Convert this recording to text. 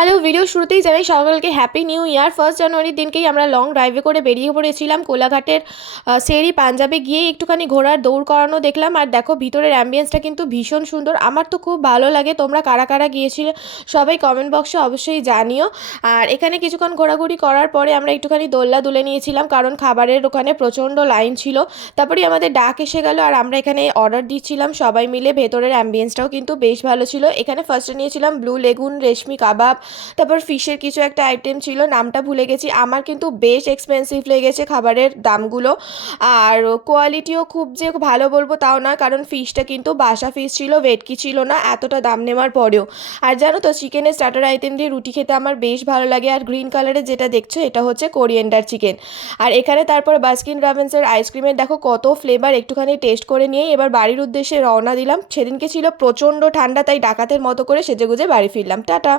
Hello, video শুরুতেই জানাই সকলকে হ্যাপি নিউ ইয়ার। 1 জানুয়ারির দিনকেই আমরা লং ড্রাইভে করে বেরিয়ে পড়েছিলাম কোলাঘাটের শেরি পাঞ্জাবে গিয়ে একটুখানি ঘোড়ার দৌড় করানো দেখলাম। আর দেখো ভিতরের অ্যাম্বিয়েন্সটা কিন্তু ভীষণ সুন্দর, আমার তো খুব ভালো লাগে। তোমরা কারা কারা গিয়েছিলে সবাই কমেন্ট বক্সে অবশ্যই জানিও। আর এখানে কিছুক্ষণ ঘোরাঘুরি করার পরে আমরা একটুখানি দোল্লা দুলে নিয়েছিলাম, কারণ খাবারের ওখানে প্রচণ্ড লাইন ছিল। তারপরে আমাদের ডাক এসে গেল আর আমরা এখানে অর্ডার দিচ্ছিলাম সবাই মিলে। ভেতরের অ্যাম্বিয়েন্সটাও কিন্তু বেশ ভালো ছিল। এখানে ফার্স্টে নিয়েছিলাম ব্লু লেগুন রেশমি কাবাব, তারপর ফিশের কিছু একটা আইটেম ছিল, নামটা ভুলে গেছি। আমার কিন্তু বেশ এক্সপেন্সিভ লেগেছে খাবারের দামগুলো, আর কোয়ালিটিও খুব যে ভালো বলবো তাও না, কারণ ফিশটা কিন্তু বাসা ফিশ ছিল, ভেটকি ছিল না এতটা দাম নেওয়ার পরেও। আর জানো তো চিকেনের স্টার্টার আইটেম দিয়ে রুটি খেতে আমার বেশ ভালো লাগে। আর গ্রিন কালারের যেটা দেখছো এটা হচ্ছে কোরিয়েন্ডার চিকেন। আর এখানে তারপর বাস্কিন রবিন্সের আইসক্রিমের দেখো কত ফ্লেভার, একটুখানি টেস্ট করে নিয়েই এবার বাড়ির উদ্দেশ্যে রওনা দিলাম। সেদিনকে ছিল প্রচণ্ড ঠান্ডা, তাই ডাকাতের মতো করে সেজেগুজে বাড়ি ফিরলাম। টাটা।